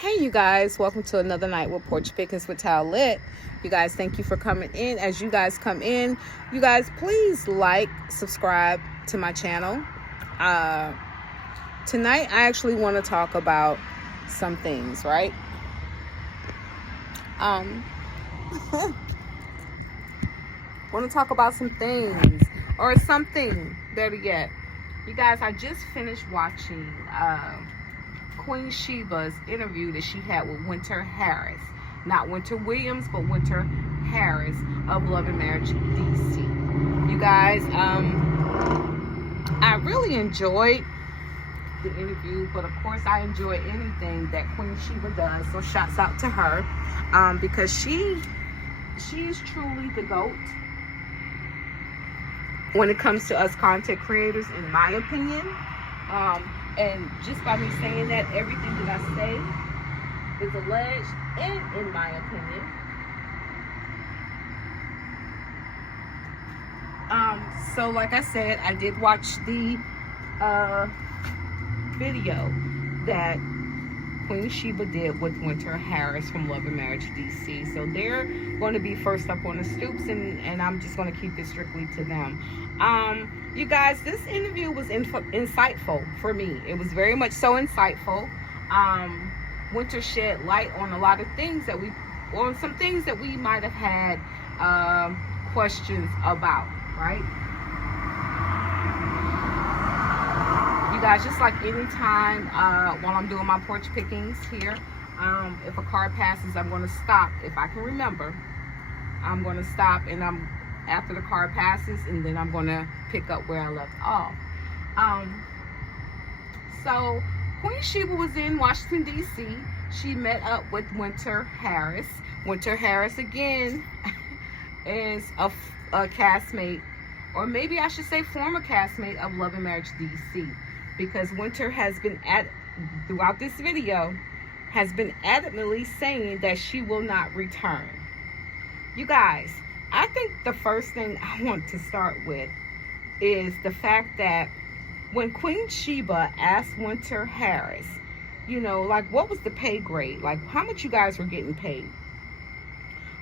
Hey, you guys, welcome to another night with Porch Pickings with TalLiT. You guys, thank you for coming in. As you guys come in, you guys, please like, subscribe to my channel. Tonight, I actually want to talk about some things, right? Want to talk about some things, or something, better yet. You guys, I just finished watching Queen Sheba's interview that she had with Winter Harris. Not Winter Williams, but Winter Harris of Love and Marriage DC. You guys, I really enjoyed the interview, but of course I enjoy anything that Queen Sheba does, so shouts out to her, because she is truly the GOAT when it comes to us content creators, in my opinion. And just by me saying that, everything that I say is alleged and in my opinion. So like I said, I did watch the video that Queen Sheba did with Winter Harris from Love and Marriage DC. So they're going to be first up on the stoops, and I'm just going to keep it strictly to them. You guys, this interview was insightful for me. It was very much so insightful. Winter shed light on a lot of things on some things that we might have had questions about, right? You guys, just like any time while I'm doing my porch pickings here, if a car passes, I'm going to stop. If I can remember, I'm going to stop, and after the car passes, and then I'm going to pick up where I left off. So Queen Sheba was in Washington, D.C. She met up with Winter Harris. Winter Harris, again, is a castmate, or maybe I should say former castmate of Love and Marriage D.C., because Winter has been throughout this video, has been adamantly saying that she will not return. You guys, I think the first thing I want to start with is the fact that when Queen Sheba asked Winter Harris, you know, like, what was the pay grade? Like, how much you guys were getting paid?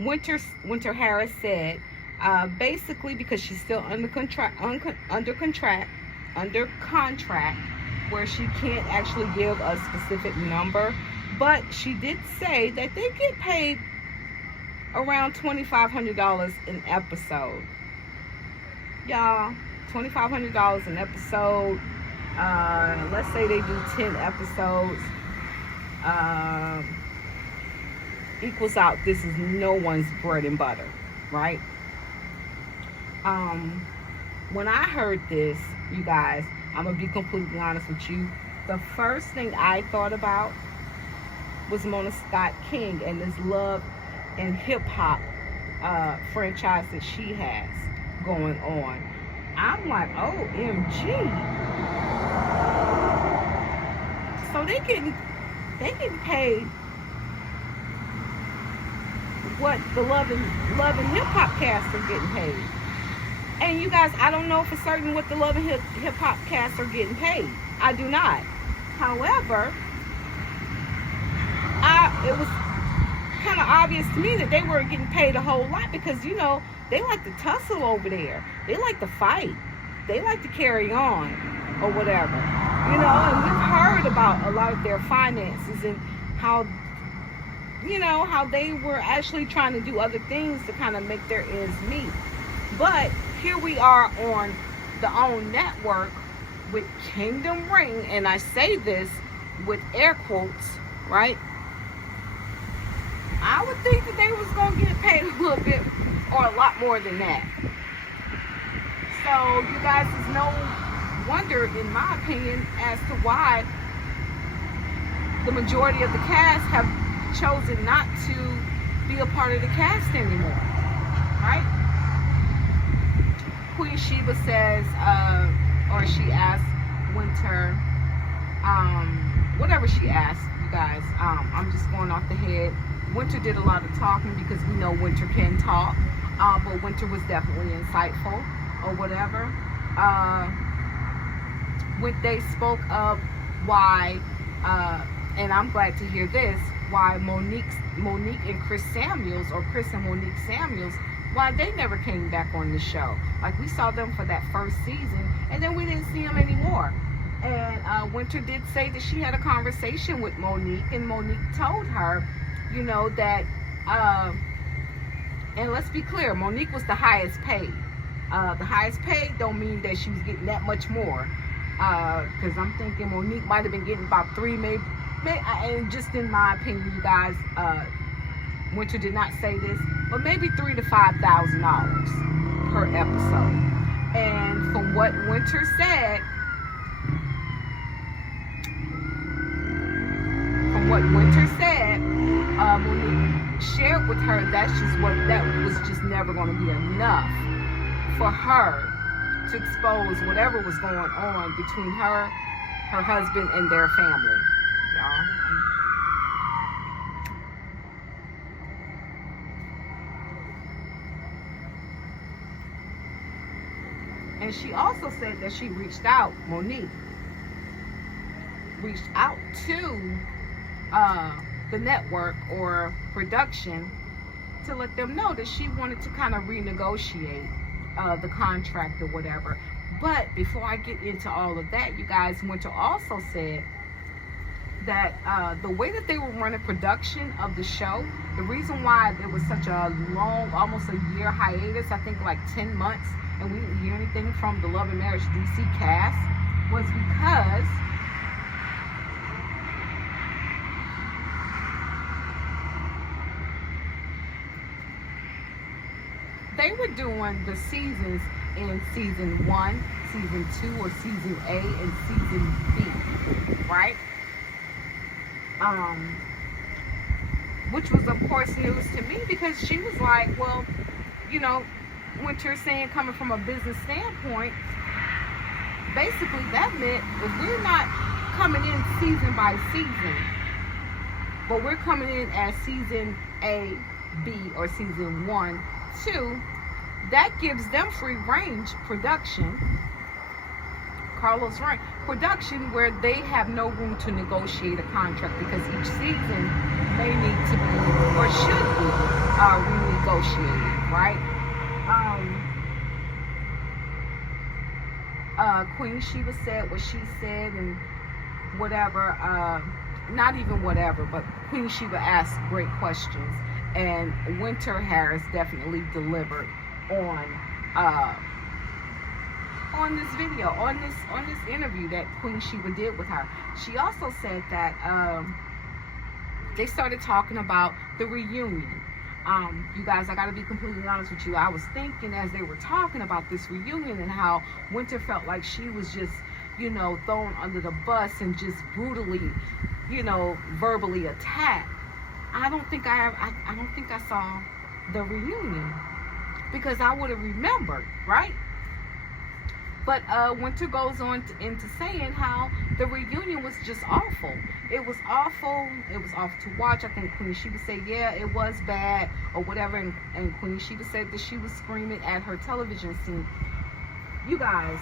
Winter Harris said, basically, because she's still under contract, where she can't actually give a specific number, but she did say that they get paid around $2,500 an episode. Y'all, $2,500 an episode. Let's say they do 10 episodes. Equals out, this is no one's bread and butter, right? When I heard this, you guys, I'm gonna be completely honest with you. The first thing I thought about was Mona Scott King and this love and hip hop franchise that she has going on. I'm like, OMG. So they getting paid what the love and hip hop cast are getting paid. And you guys, I don't know for certain what the Love and Hip Hop cast are getting paid. I do not. However, it was kind of obvious to me that they weren't getting paid a whole lot, because, you know, they like to tussle over there. They like to fight. They like to carry on or whatever. You know, and we've heard about a lot of their finances and how, you know, how they were actually trying to do other things to kind of make their ends meet. But here we are on the OWN network with Kingdom Ring, and I say this with air quotes, right? I would think that they was going to get paid a little bit or a lot more than that. So you guys, it's no wonder, in my opinion, as to why the majority of the cast have chosen not to be a part of the cast anymore, right? Queen Sheba says, or she asked Winter, whatever she asked, you guys, I'm just going off the head. Winter did a lot of talking, because we know Winter can talk, but Winter was definitely insightful or whatever. When they spoke of why and I'm glad to hear this, why Monique and Chris Samuels, or Chris and Monique Samuels, why they never came back on the show. Like, we saw them for that first season, and then we didn't see them anymore. And Winter did say that she had a conversation with Monique, and Monique told her, you know, that, and let's be clear, Monique was the highest paid. The highest paid don't mean that she was getting that much more. Because I'm thinking Monique might have been getting about $3, maybe, and just in my opinion, you guys, Winter did not say this, but maybe $3,000 to $5,000 per episode. And from what Winter said, Monique shared with her that was just never going to be enough for her to expose whatever was going on between her husband, and their family, y'all. And she also said that she Monique reached out to the network or production to let them know that she wanted to kind of renegotiate the contract or whatever. But before I get into all of that, you guys, Winter also said that the way that they were running production of the show, the reason why there was such a long, almost a year hiatus, I think like 10 months, and we didn't hear anything from the Love and Marriage DC cast, was because they were doing the seasons in season 1, season 2, or season A and season B, right? Which was of course news to me, because she was like, well, you know, Winter saying, coming from a business standpoint, basically that meant if we're not coming in season by season, but we're coming in as season A, B, or season 1, 2, that gives them free range production, Carlos Rank production, where they have no room to negotiate a contract, because each season may need to be, or should be, renegotiated, right? Queen Sheba said what she said, and whatever, not even whatever, but Queen Sheba asked great questions, and Winter Harris definitely delivered on this video, on this interview that Queen Sheba did with her. She also said that they started talking about the reunion. You guys, I gotta be completely honest with you, I was thinking as they were talking about this reunion and how Winter felt like she was just, you know, thrown under the bus and just brutally, you know, verbally attacked. I don't think I saw the reunion, because I would have remembered, right? But Winter goes on into saying how the reunion was just awful. It was awful. It was awful to watch. I think Queen Sheba said, yeah, it was bad or whatever. And Queen Sheba said that she was screaming at her television scene. You guys,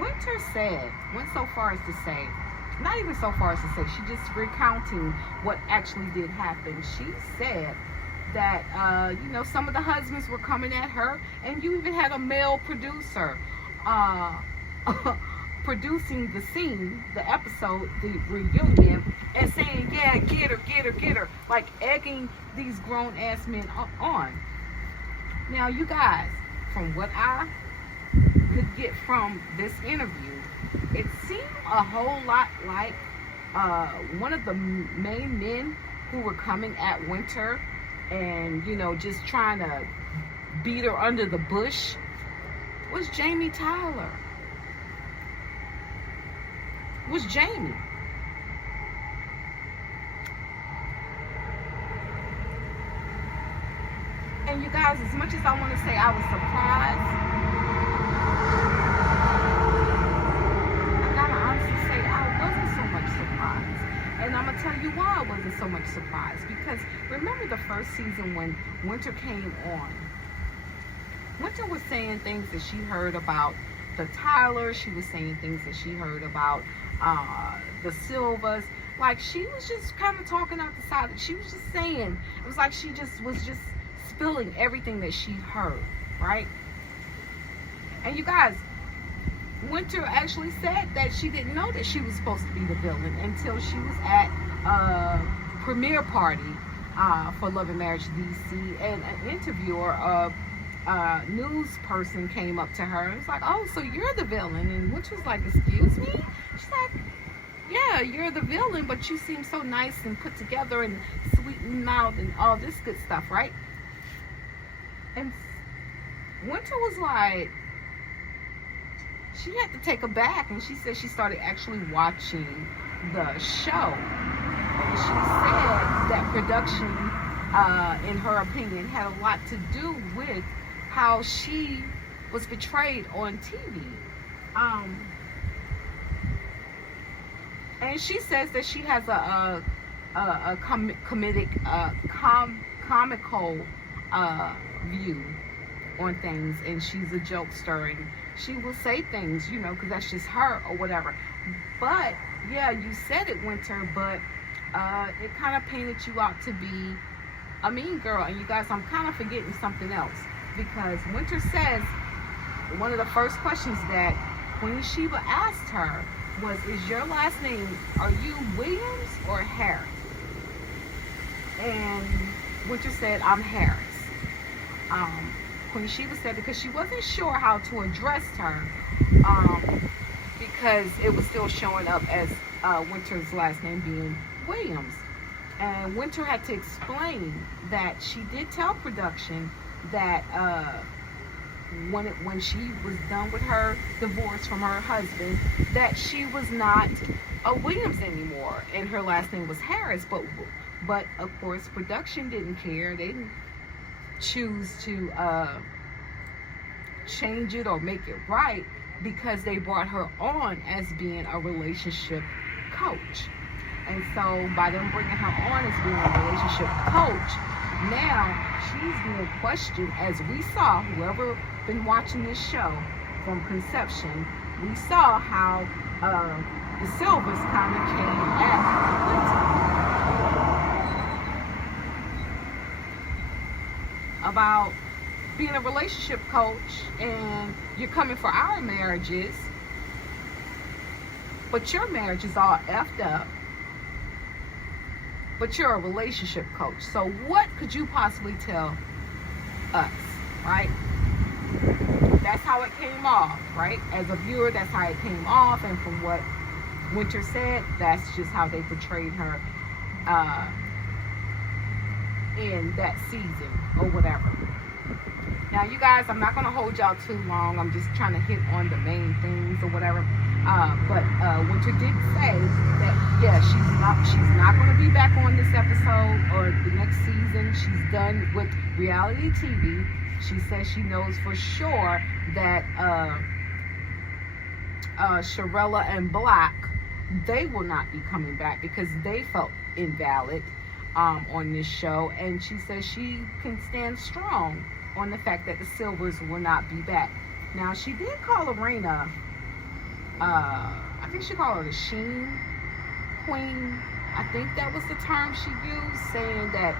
Winter went so far as to say, not even so far as to say, she just recounting what actually did happen. She said that, you know, some of the husbands were coming at her, and you even had a male producer producing the scene, the episode, the reunion, and saying, yeah, get her, like egging these grown-ass men on. Now, you guys, from what I could get from this interview, it seemed a whole lot like one of the main men who were coming at Winter and, you know, just trying to beat her under the bush was Jamie Tyler. Was Jamie. And you guys, as much as I want to say I was surprised, I gotta honestly say I wasn't so much surprised. And I'm gonna tell you why I wasn't so much surprised. Because remember the first season when Winter came on, Winter was saying things that she heard about the Tyler. She was saying things that she heard about the Silvas. Like, she was just kind of talking out the side. She was just saying, it was like she just was just spilling everything that she heard, right? And you guys, Winter actually said that she didn't know that she was supposed to be the villain until she was at a premiere party for Love and Marriage DC, and an interviewer, a news person, came up to her and was like, "Oh, so you're the villain?" And Winter was like, "Excuse me?" She's like, "Yeah, you're the villain, but you seem so nice and put together and sweet in mouth and all this good stuff, right?" And Winter was like, she had to take a back, and she said she started actually watching the show, and she said that production, in her opinion, had a lot to do with how she was portrayed on TV. And she says that she has a comical view on things, and she's a jokester, and she will say things, you know, because that's just her or whatever. But yeah, you said it, Winter, but it kind of painted you out to be a mean girl. And you guys, I'm kind of forgetting something else, because Winter says one of the first questions that Queen Sheba asked her was, "Is your last name, are you Williams or Harris?" And Winter said, "I'm Harris." Queen Sheba said because she wasn't sure how to address her, because it was still showing up as Winter's last name being Williams. And Winter had to explain that she did tell production that when she was done with her divorce from her husband, that she was not a Williams anymore, and her last name was Harris. But of course, production didn't care. They didn't choose to change it or make it right, because they brought her on as being a relationship coach. And so by them bringing her on as being a relationship coach, now she's being questioned. As we saw, whoever been watching this show from conception, we saw how the Silvers kind of came at about being a relationship coach, and you're coming for our marriages, but your marriage is all effed up, but you're a relationship coach. So what could you possibly tell us, right? That's how it came off, right? As a viewer, that's how it came off. And from what Winter said, that's just how they portrayed her in that season or whatever. Now, you guys, I'm not going to hold y'all too long. I'm just trying to hit on the main things or whatever. But Winter did say that, yeah, she's not going to be back on this episode or the next season. She's done with reality TV. She says she knows for sure that Shirella and Black, they will not be coming back because they felt invalid on this show. And she says she can stand strong on the fact that the Silvers will not be back. Now, she did call Arena, I think she called her the Sheen Queen. I think that was the term she used, saying that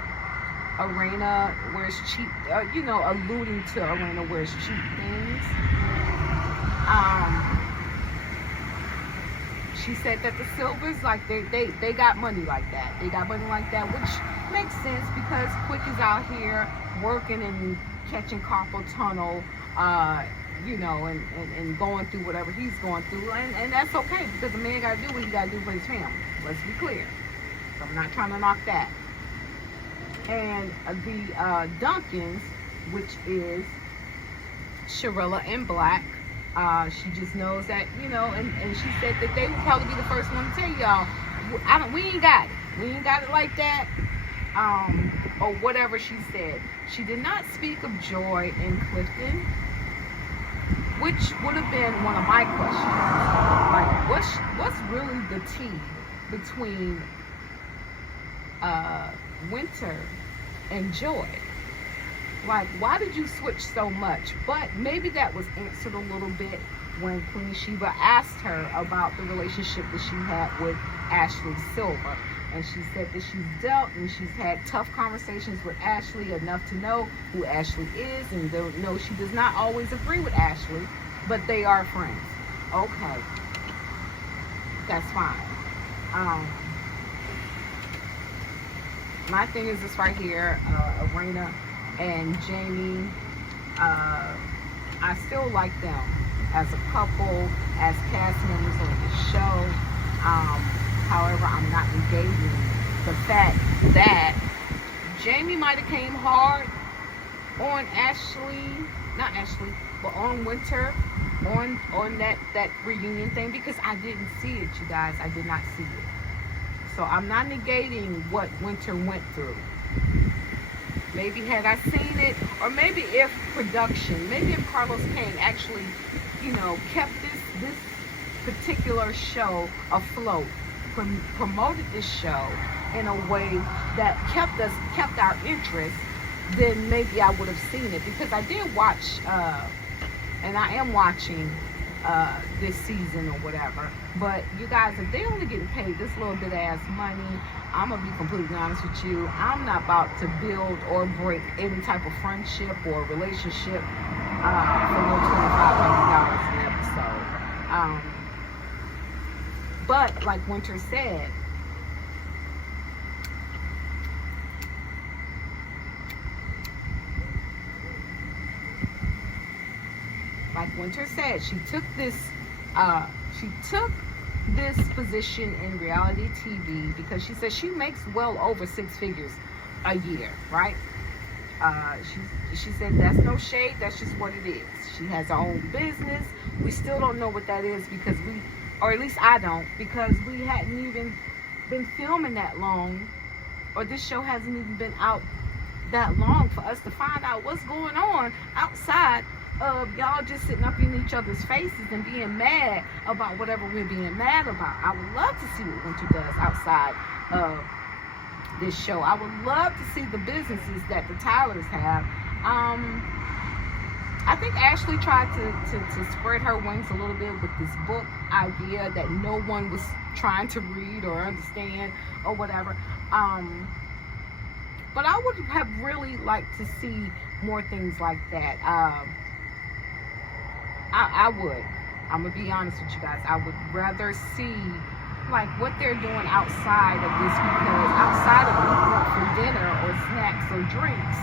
Arena wears cheap, alluding to Arena wears cheap things. She said that the Silvers, like, they got money like that. They got money like that, which makes sense because Quick is out here working and catching carpal tunnel, and going through whatever he's going through. And that's okay, because the man got to do what he got to do for his family. Let's be clear. So I'm not trying to knock that. And the Duncans, which is Shirella and Black, she just knows that, and she said that they would probably be the first one to tell y'all, we ain't got it. We ain't got it like that. Or whatever she said. She did not speak of Joy and Clifton, which would have been one of my questions. Like, what's really the tea between Winter and Joy? Like, why did you switch so much? But maybe that was answered a little bit when Queen Sheba asked her about the relationship that she had with Ashley Silver. And she said that she's dealt and she's had tough conversations with Ashley, enough to know who Ashley is, and know she does not always agree with Ashley, but they are friends. Okay, that's fine. My thing is this right here, Arena and Jamie. I still like them as a couple, as cast members on the show. However, I'm not negating the fact that Jamie might have came hard on on Winter, on that reunion thing, because I didn't see it, you guys. I did not see it. So I'm not negating what Winter went through. Maybe had I seen it, or maybe if Carlos Kane actually, kept this particular show afloat, promoted this show in a way that kept our interest, then maybe I would have seen it, because I did watch, and I am watching this season or whatever. But you guys, if they only getting paid this little bit of ass money, I'm gonna be completely honest with you, I'm not about to build or break any type of friendship or relationship for no $2,500 an episode. But like Winter said, she took this position in reality TV because she says she makes well over 6 figures a year, right? She said that's no shade, that's just what it is. She has her own business. We still don't know what that is, because or at least I don't, because we hadn't even been filming that long, or this show hasn't even been out that long for us to find out what's going on outside of y'all just sitting up in each other's faces and being mad about whatever we're being mad about. I would love to see what Winter does outside of this show. I would love to see the businesses that the Tylers have. I think Ashley tried to spread her wings a little bit with this book idea that no one was trying to read or understand or whatever. But I would have really liked to see more things like that. I would. I'm going to be honest with you guys. I would rather see like what they're doing outside of this, because outside of eating up for dinner or snacks or drinks,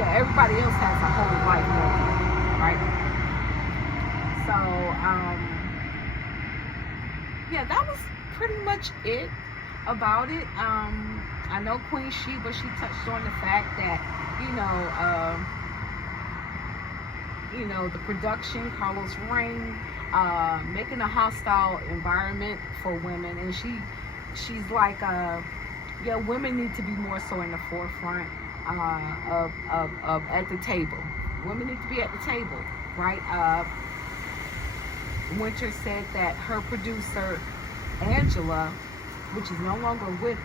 everybody else has a whole life going, right? So, that was pretty much it about it. I know Queen Sheba, she touched on the fact that, the production, Carlos Rain, making a hostile environment for women, and she's like, women need to be more so in the forefront of at the table. Women need to be at the table, right? Winter said that her producer Angela, which is no longer with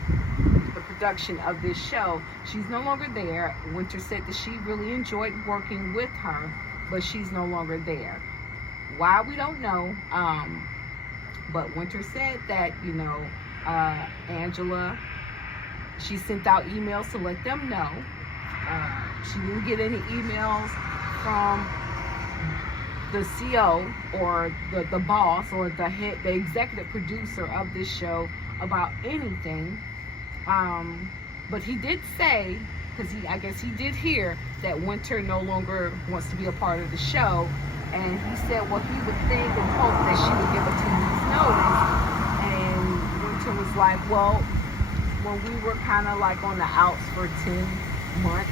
the production of this show, she's no longer there. Winter said that she really enjoyed working with her, but she's no longer there. Why, we don't know. But Winter said that, Angela, she sent out emails to let them know. She didn't get any emails from the CO or the boss or the head, the executive producer of this show about anything. But he did say, because I guess he did hear that Winter no longer wants to be a part of the show, and he said, well, he would think and hope that she would give a 2 weeks notice. And Winter was like, well, when we were kind of like on the outs for 10 months,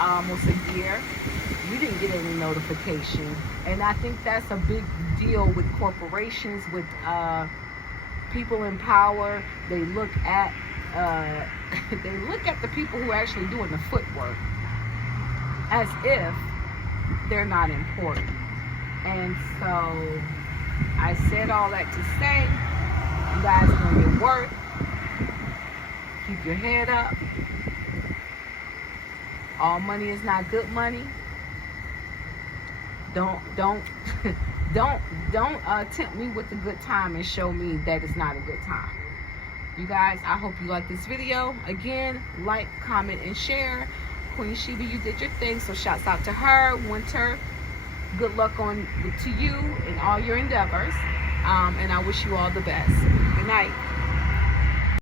almost a year, we didn't get any notification. And I think that's a big deal with corporations, with people in power. They look at the people who are actually doing the footwork as if they're not important. And so I said all that to say, you guys know your worth. Keep your head up. All money is not good money. Don't don't tempt me with a good time and show me that it's not a good time. You guys, I hope you like this video. Again, like, comment, and share. Queen Sheba, you did your thing, so shouts out to her. Winter, good luck to you in all your endeavors, and I wish you all the best. Good night.